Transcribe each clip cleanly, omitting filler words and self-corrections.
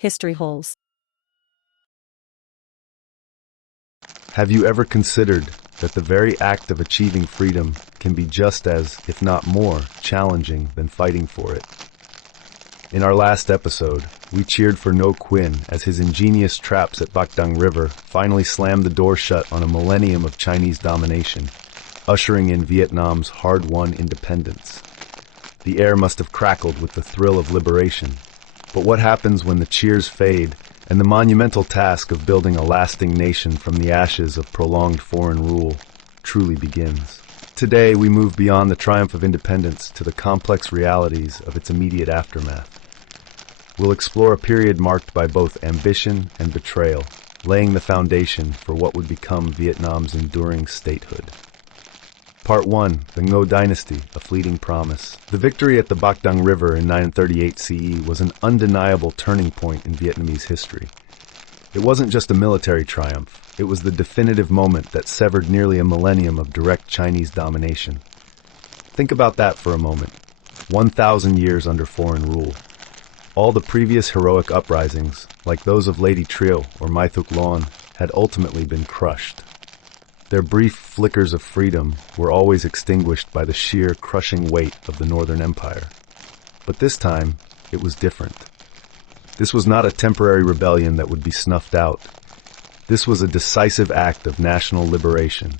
History holes. Have you ever considered that the very act of achieving freedom can be just as, if not more, challenging than fighting for it? In our last episode, we cheered for Ngô Quyền as his ingenious traps at Bạch Đằng River finally slammed the door shut on a millennium of Chinese domination, ushering in Vietnam's hard-won independence. The air must have crackled with the thrill of liberation. But what happens when the cheers fade and the monumental task of building a lasting nation from the ashes of prolonged foreign rule truly begins? Today, we move beyond the triumph of independence to the complex realities of its immediate aftermath. We'll explore a period marked by both ambition and betrayal, laying the foundation for what would become Vietnam's enduring statehood. Part 1. The Ngô Dynasty, a fleeting promise. The victory at the Bạch Đằng River in 938 CE was an undeniable turning point in Vietnamese history. It wasn't just a military triumph, it was the definitive moment that severed nearly a millennium of direct Chinese domination. Think about that for a moment. 1,000 years under foreign rule. All the previous heroic uprisings, like those of Lady Triều or Mai Thúc Loan, had ultimately been crushed. Their brief flickers of freedom were always extinguished by the sheer crushing weight of the Northern Empire. But this time, it was different. This was not a temporary rebellion that would be snuffed out. This was a decisive act of national liberation,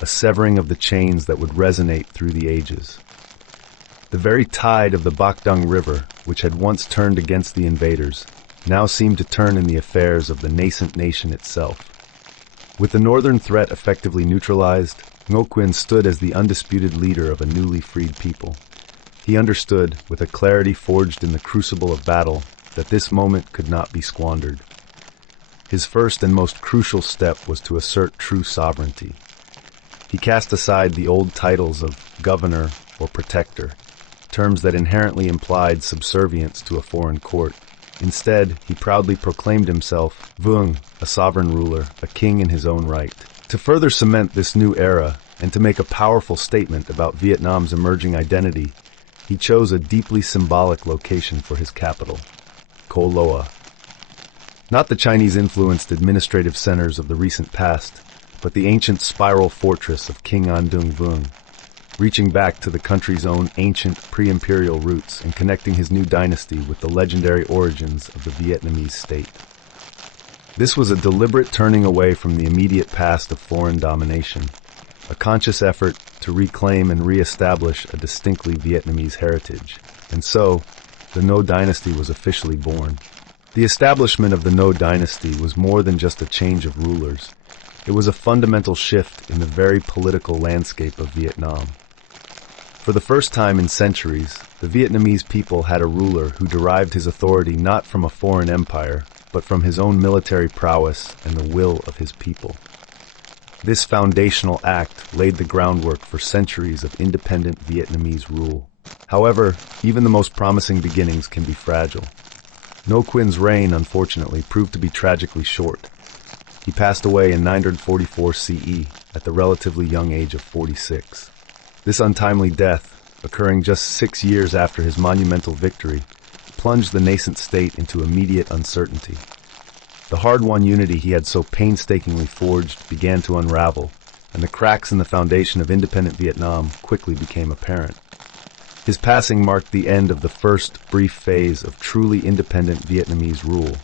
a severing of the chains that would resonate through the ages. The very tide of the Bạch Đằng River, which had once turned against the invaders, now seemed to turn in the affairs of the nascent nation itself. With the northern threat effectively neutralized, Ngô Quyền stood as the undisputed leader of a newly freed people. He understood, with a clarity forged in the crucible of battle, that this moment could not be squandered. His first and most crucial step was to assert true sovereignty. He cast aside the old titles of governor or protector, terms that inherently implied subservience to a foreign court. Instead, he proudly proclaimed himself Vương, a sovereign ruler, a king in his own right. To further cement this new era, and to make a powerful statement about Vietnam's emerging identity, he chose a deeply symbolic location for his capital, Co Loa. Not the Chinese-influenced administrative centers of the recent past, but the ancient spiral fortress of King An Dung Vương, reaching back to the country's own ancient pre-imperial roots and connecting his new dynasty with the legendary origins of the Vietnamese state. This was a deliberate turning away from the immediate past of foreign domination, a conscious effort to reclaim and re-establish a distinctly Vietnamese heritage. And so, the Ngô Dynasty was officially born. The establishment of the Ngô Dynasty was more than just a change of rulers. It was a fundamental shift in the very political landscape of Vietnam. For the first time in centuries, the Vietnamese people had a ruler who derived his authority not from a foreign empire, but from his own military prowess and the will of his people. This foundational act laid the groundwork for centuries of independent Vietnamese rule. However, even the most promising beginnings can be fragile. Ngô Quyền reign, unfortunately, proved to be tragically short. He passed away in 944 CE at the relatively young age of 46. This untimely death, occurring just 6 years after his monumental victory, plunged the nascent state into immediate uncertainty. The hard-won unity he had so painstakingly forged began to unravel, and the cracks in the foundation of independent Vietnam quickly became apparent. His passing marked the end of the first brief phase of truly independent Vietnamese rule,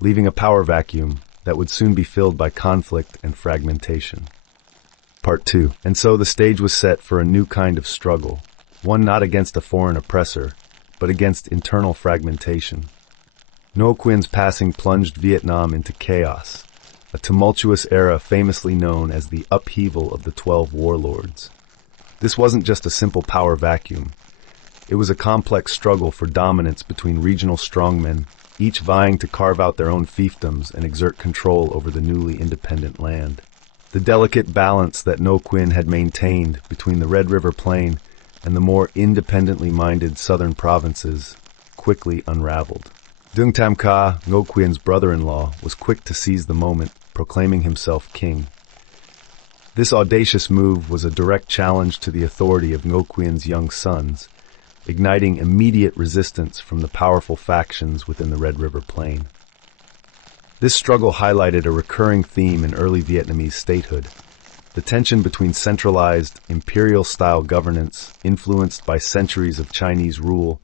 leaving a power vacuum that would soon be filled by conflict and fragmentation. Part 2. And so the stage was set for a new kind of struggle, one not against a foreign oppressor, but against internal fragmentation. Ngô Quyền passing plunged Vietnam into chaos, a tumultuous era famously known as the Upheaval of the 12 Warlords. This wasn't just a simple power vacuum. It was a complex struggle for dominance between regional strongmen, each vying to carve out their own fiefdoms and exert control over the newly independent land. The delicate balance that Ngô Quyền had maintained between the Red River Plain and the more independently minded southern provinces quickly unraveled. Dung Tam Ca, Ngô Quyền brother-in-law, was quick to seize the moment, proclaiming himself king. This audacious move was a direct challenge to the authority of Ngô Quyền young sons. igniting immediate resistance from the powerful factions within the Red River Plain. This struggle highlighted a recurring theme in early Vietnamese statehood: the tension between centralized, imperial-style governance influenced by centuries of Chinese rule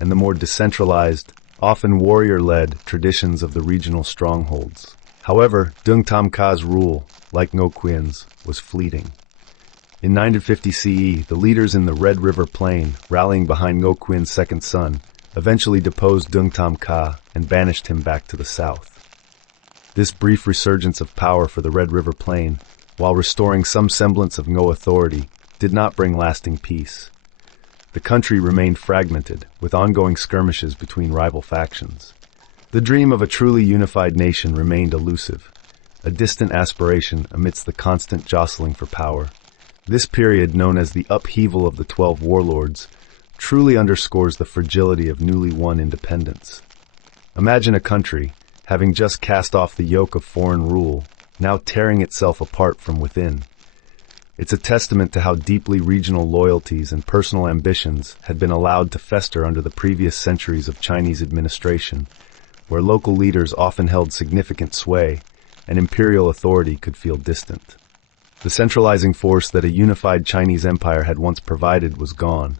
and the more decentralized, often warrior-led traditions of the regional strongholds. However, Dung Tam Ca's rule, like Ngô Quyền, was fleeting. In 950 CE, the leaders in the Red River Plain, rallying behind Ngô Quyền second son, eventually deposed Dung Tam Ca and banished him back to the south. This brief resurgence of power for the Red River Plain, while restoring some semblance of Ngô authority, did not bring lasting peace. The country remained fragmented, with ongoing skirmishes between rival factions. The dream of a truly unified nation remained elusive, a distant aspiration amidst the constant jostling for power. This period, known as the Upheaval of the 12 Warlords, truly underscores the fragility of newly won independence. Imagine a country, having just cast off the yoke of foreign rule, now tearing itself apart from within. It's a testament to how deeply regional loyalties and personal ambitions had been allowed to fester under the previous centuries of Chinese administration, where local leaders often held significant sway and imperial authority could feel distant. The centralizing force that a unified Chinese empire had once provided was gone,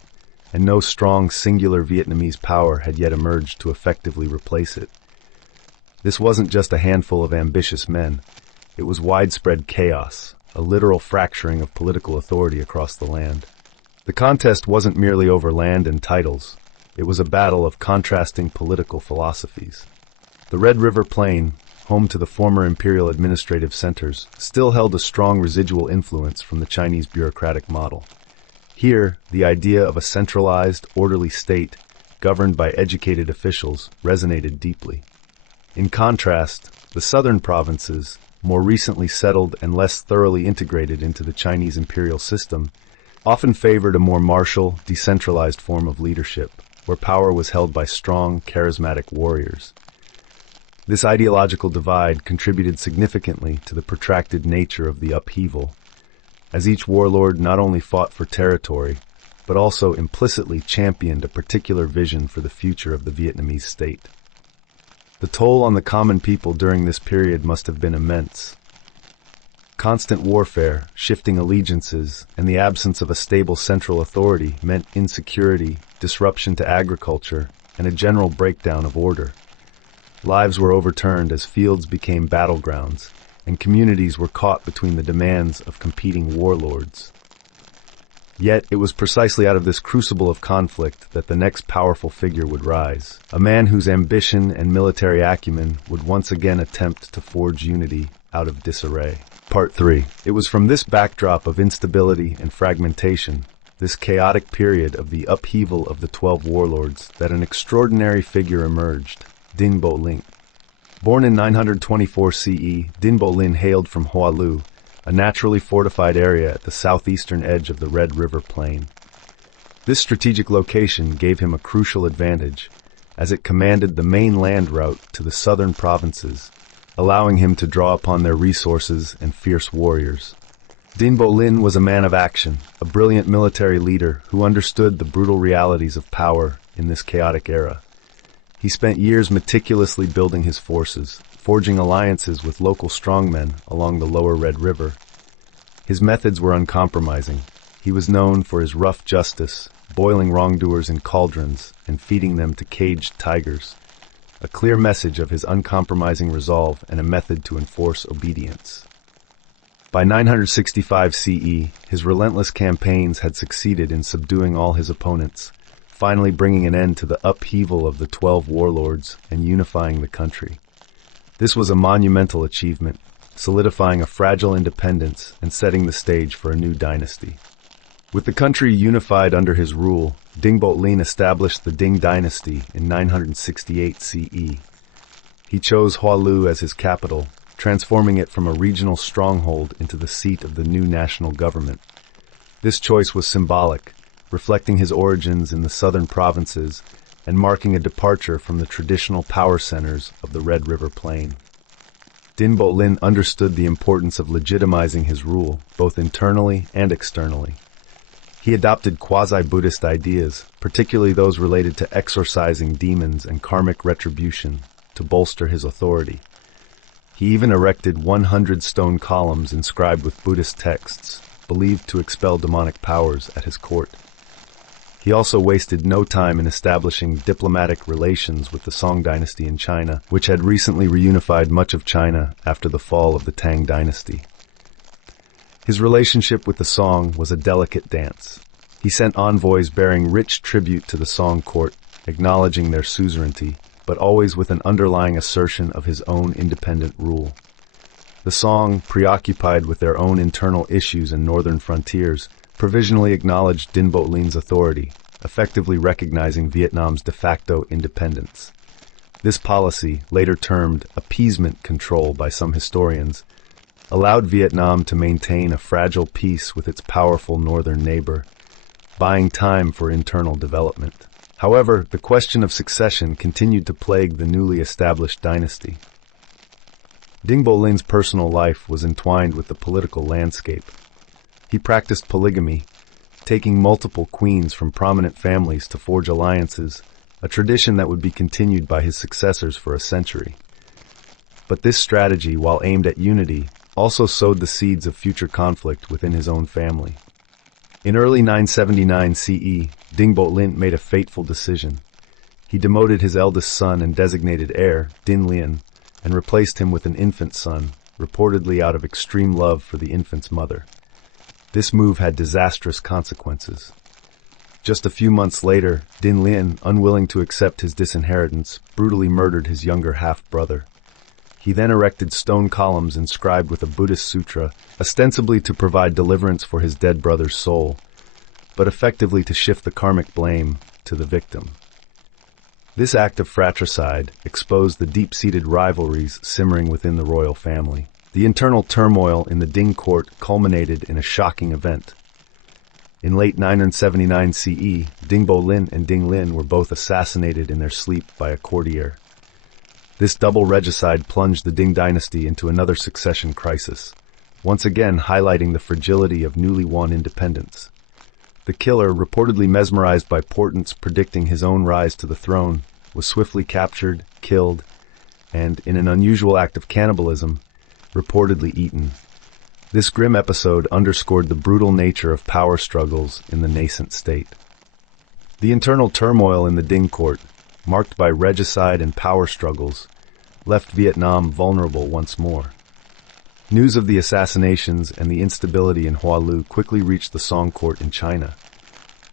and no strong singular Vietnamese power had yet emerged to effectively replace it. This wasn't just a handful of ambitious men. It was widespread chaos, a literal fracturing of political authority across the land. The contest wasn't merely over land and titles. It was a battle of contrasting political philosophies. The Red River Plain, home to the former imperial administrative centers, still held a strong residual influence from the Chinese bureaucratic model. Here, the idea of a centralized, orderly state, governed by educated officials, resonated deeply. In contrast, the southern provinces, more recently settled and less thoroughly integrated into the Chinese imperial system, often favored a more martial, decentralized form of leadership, where power was held by strong, charismatic warriors. This ideological divide contributed significantly to the protracted nature of the upheaval, as each warlord not only fought for territory, but also implicitly championed a particular vision for the future of the Vietnamese state. The toll on the common people during this period must have been immense. Constant warfare, shifting allegiances, and the absence of a stable central authority meant insecurity, disruption to agriculture, and a general breakdown of order. Lives were overturned as fields became battlegrounds, and communities were caught between the demands of competing warlords. Yet it was precisely out of this crucible of conflict that the next powerful figure would rise, a man whose ambition and military acumen would once again attempt to forge unity out of disarray. Part 3. It was from this backdrop of instability and fragmentation, this chaotic period of the upheaval of the 12 warlords, that an extraordinary figure emerged: Đinh Bộ Lĩnh. Born in 924 CE, Đinh Bộ Lĩnh hailed from Hoa Lu, a naturally fortified area at the southeastern edge of the Red River Plain. This strategic location gave him a crucial advantage, as it commanded the main land route to the southern provinces, allowing him to draw upon their resources and fierce warriors. Đinh Bộ Lĩnh was a man of action, a brilliant military leader who understood the brutal realities of power in this chaotic era. He spent years meticulously building his forces, forging alliances with local strongmen along the lower Red River. His methods were uncompromising. He was known for his rough justice, boiling wrongdoers in cauldrons and feeding them to caged tigers, a clear message of his uncompromising resolve and a method to enforce obedience. By 965 CE, his relentless campaigns had succeeded in subduing all his opponents, finally bringing an end to the upheaval of the 12 warlords and unifying the country. This was a monumental achievement, solidifying a fragile independence and setting the stage for a new dynasty. With the country unified under his rule, Đinh Bộ Lĩnh established the Đinh Dynasty in 968 CE. He chose Hoa Lu as his capital, transforming it from a regional stronghold into the seat of the new national government. This choice was symbolic, reflecting his origins in the southern provinces and marking a departure from the traditional power centers of the Red River Plain. Đinh Bộ Lĩnh understood the importance of legitimizing his rule, both internally and externally. He adopted quasi-Buddhist ideas, particularly those related to exorcising demons and karmic retribution, to bolster his authority. He even erected 100 stone columns inscribed with Buddhist texts, believed to expel demonic powers at his court. He also wasted no time in establishing diplomatic relations with the Song Dynasty in China, which had recently reunified much of China after the fall of the Tang Dynasty. His relationship with the Song was a delicate dance. He sent envoys bearing rich tribute to the Song court, acknowledging their suzerainty, but always with an underlying assertion of his own independent rule. The Song, preoccupied with their own internal issues and northern frontiers, provisionally acknowledged Đinh Bộ Lĩnh authority, effectively recognizing Vietnam's de facto independence. This policy, later termed appeasement control by some historians, allowed Vietnam to maintain a fragile peace with its powerful northern neighbor, buying time for internal development. However, the question of succession continued to plague the newly established dynasty. Đinh Bộ Lĩnh personal life was entwined with the political landscape. He practiced polygamy, taking multiple queens from prominent families to forge alliances, a tradition that would be continued by his successors for a century. But this strategy, while aimed at unity, also sowed the seeds of future conflict within his own family. In early 979 CE, Đinh Bộ Lĩnh made a fateful decision. He demoted his eldest son and designated heir, Đinh Lien, and replaced him with an infant son, reportedly out of extreme love for the infant's mother. This move had disastrous consequences. Just a few months later, Đinh Lien, unwilling to accept his disinheritance, brutally murdered his younger half-brother. He then erected stone columns inscribed with a Buddhist sutra, ostensibly to provide deliverance for his dead brother's soul, but effectively to shift the karmic blame to the victim. This act of fratricide exposed the deep-seated rivalries simmering within the royal family. The internal turmoil in the Đinh court culminated in a shocking event. In late 979 CE, Đinh Bộ Lĩnh and Đinh Lien were both assassinated in their sleep by a courtier. This double regicide plunged the Đinh dynasty into another succession crisis, once again highlighting the fragility of newly won independence. The killer, reportedly mesmerized by portents predicting his own rise to the throne, was swiftly captured, killed, and, in an unusual act of cannibalism, reportedly eaten. This grim episode underscored the brutal nature of power struggles in the nascent state. The internal turmoil in the Đinh court, marked by regicide and power struggles, left Vietnam vulnerable once more. News of the assassinations and the instability in Hoa Lu quickly reached the Song court in China.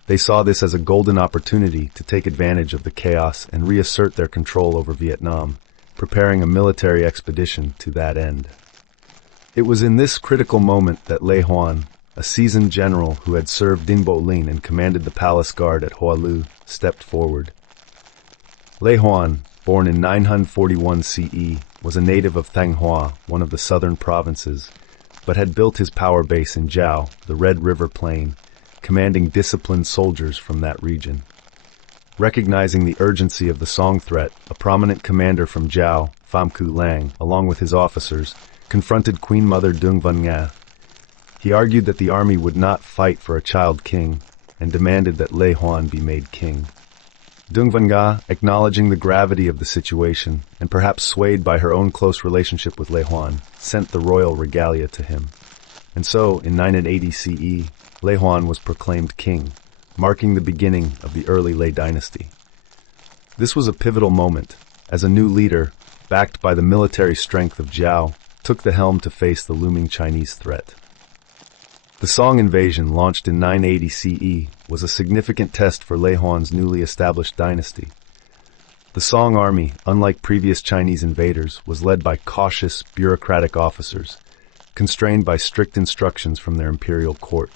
They saw this as a golden opportunity to take advantage of the chaos and reassert their control over Vietnam, preparing a military expedition to that end. It was in this critical moment that Lê Hoan, a seasoned general who had served Đinh Bộ Lĩnh and commanded the palace guard at Hoa Lu, stepped forward. Lê Hoan, born in 941 CE, was a native of Thanh Hoa, one of the southern provinces, but had built his power base in Giao, the Red River Plain, commanding disciplined soldiers from that region. Recognizing the urgency of the Song threat, a prominent commander from Giao, Pham Cu Lang, along with his officers, confronted Queen Mother Dung Văn Nga. He argued that the army would not fight for a child king, and demanded that Lê Hoan be made king. Dung Văn Nga, acknowledging the gravity of the situation, and perhaps swayed by her own close relationship with Lê Hoan, sent the royal regalia to him. And so, in 980 CE, Lê Hoan was proclaimed king, marking the beginning of the early Lê dynasty. This was a pivotal moment, as a new leader, backed by the military strength of Zhao, took the helm to face the looming Chinese threat. The Song invasion, launched in 980 CE, was a significant test for Lê Hoan's newly established dynasty. The Song army, unlike previous Chinese invaders, was led by cautious, bureaucratic officers, constrained by strict instructions from their imperial court.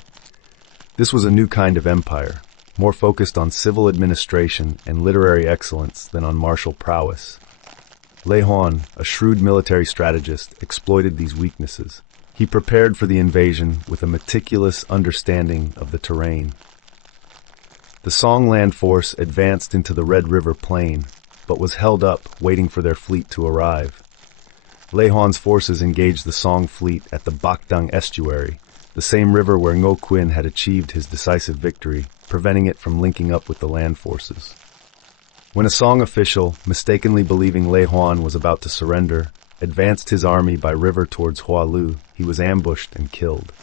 This was a new kind of empire, more focused on civil administration and literary excellence than on martial prowess. Lê Hoan, a shrewd military strategist, exploited these weaknesses. He prepared for the invasion with a meticulous understanding of the terrain. The Song land force advanced into the Red River Plain, but was held up, waiting for their fleet to arrive. Lê Hoan's forces engaged the Song fleet at the Bạch Đằng estuary, the same river where Ngô Quyền had achieved his decisive victory, preventing it from linking up with the land forces. When a Song official, mistakenly believing Lê Hoan was about to surrender, advanced his army by river towards Hoa Lu, he was ambushed and killed.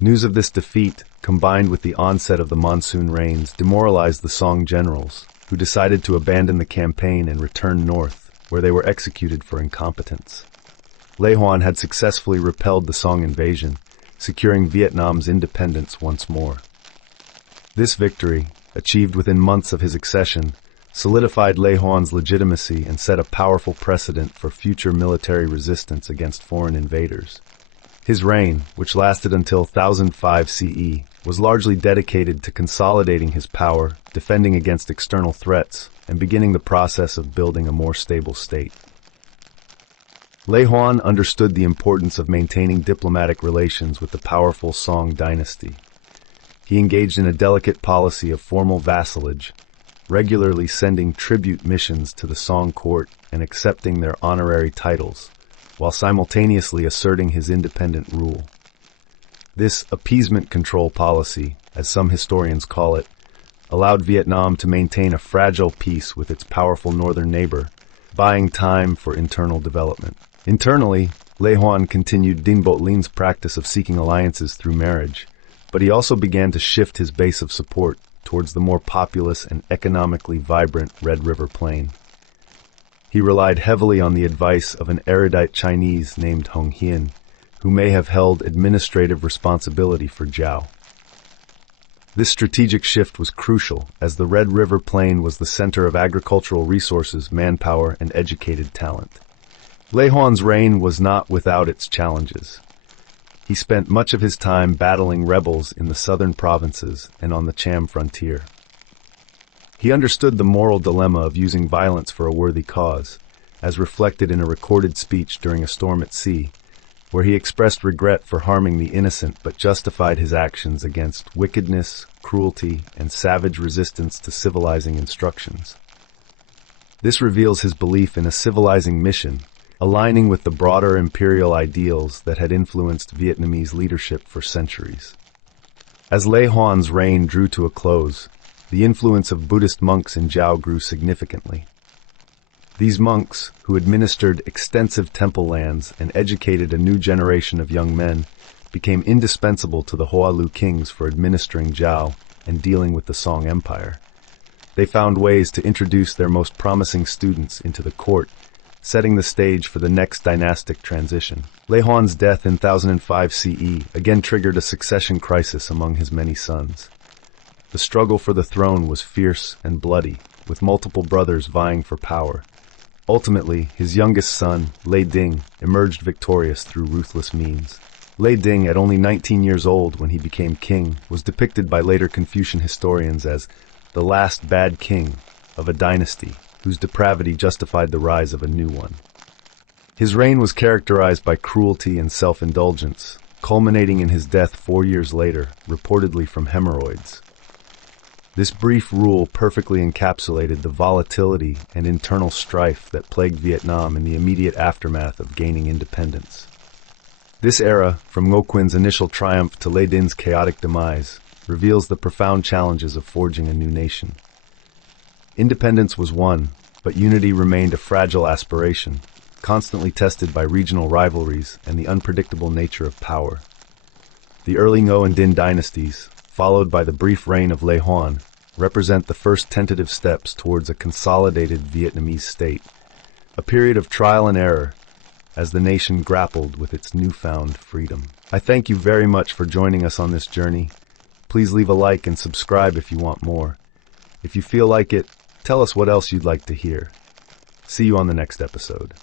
News of this defeat, combined with the onset of the monsoon rains, demoralized the Song generals, who decided to abandon the campaign and return north, where they were executed for incompetence. Lê Hoan had successfully repelled the Song invasion, securing Vietnam's independence once more. This victory, achieved within months of his accession, solidified Lê Hoan's legitimacy and set a powerful precedent for future military resistance against foreign invaders. His reign, which lasted until 1005 CE, was largely dedicated to consolidating his power, defending against external threats, and beginning the process of building a more stable state. Lê Hoan understood the importance of maintaining diplomatic relations with the powerful Song Dynasty. He engaged in a delicate policy of formal vassalage, regularly sending tribute missions to the Song court and accepting their honorary titles, while simultaneously asserting his independent rule. This appeasement control policy, as some historians call it, allowed Vietnam to maintain a fragile peace with its powerful northern neighbor, buying time for internal development. Internally, Lê Hoan continued Đinh Bộ Lĩnh practice of seeking alliances through marriage, but he also began to shift his base of support towards the more populous and economically vibrant Red River Plain. He relied heavily on the advice of an erudite Chinese named Hồng Hiên, who may have held administrative responsibility for Zhao. This strategic shift was crucial, as the Red River Plain was the center of agricultural resources, manpower, and educated talent. Lê Hoan's reign was not without its challenges. He spent much of his time battling rebels in the southern provinces and on the Cham frontier. He understood the moral dilemma of using violence for a worthy cause, as reflected in a recorded speech during a storm at sea, where he expressed regret for harming the innocent but justified his actions against wickedness, cruelty, and savage resistance to civilizing instructions. This reveals his belief in a civilizing mission, aligning with the broader imperial ideals that had influenced Vietnamese leadership for centuries. As Lê Hoan's reign drew to a close, the influence of Buddhist monks in Zhao grew significantly. These monks, who administered extensive temple lands and educated a new generation of young men, became indispensable to the Hoa Lu kings for administering Zhao and dealing with the Song Empire. They found ways to introduce their most promising students into the court, setting the stage for the next dynastic transition. Lê Hoan's death in 1005 CE again triggered a succession crisis among his many sons. The struggle for the throne was fierce and bloody, with multiple brothers vying for power. Ultimately, his youngest son, Lê Dinh, emerged victorious through ruthless means. Lê Dinh, at only 19 years old when he became king, was depicted by later Confucian historians as the last bad king of a dynasty whose depravity justified the rise of a new one. His reign was characterized by cruelty and self-indulgence, culminating in his death 4 years later, reportedly from hemorrhoids. This brief rule perfectly encapsulated the volatility and internal strife that plagued Vietnam in the immediate aftermath of gaining independence. This era, from Ngô Quyền initial triumph to Lê Dinh's chaotic demise, reveals the profound challenges of forging a new nation. Independence was won, but unity remained a fragile aspiration, constantly tested by regional rivalries and the unpredictable nature of power. The early Ngô and Dinh dynasties, followed by the brief reign of Lê Hoan, represent the first tentative steps towards a consolidated Vietnamese state, a period of trial and error as the nation grappled with its newfound freedom. I thank you very much for joining us on this journey. Please leave a like and subscribe if you want more. If you feel like it, tell us what else you'd like to hear. See you on the next episode.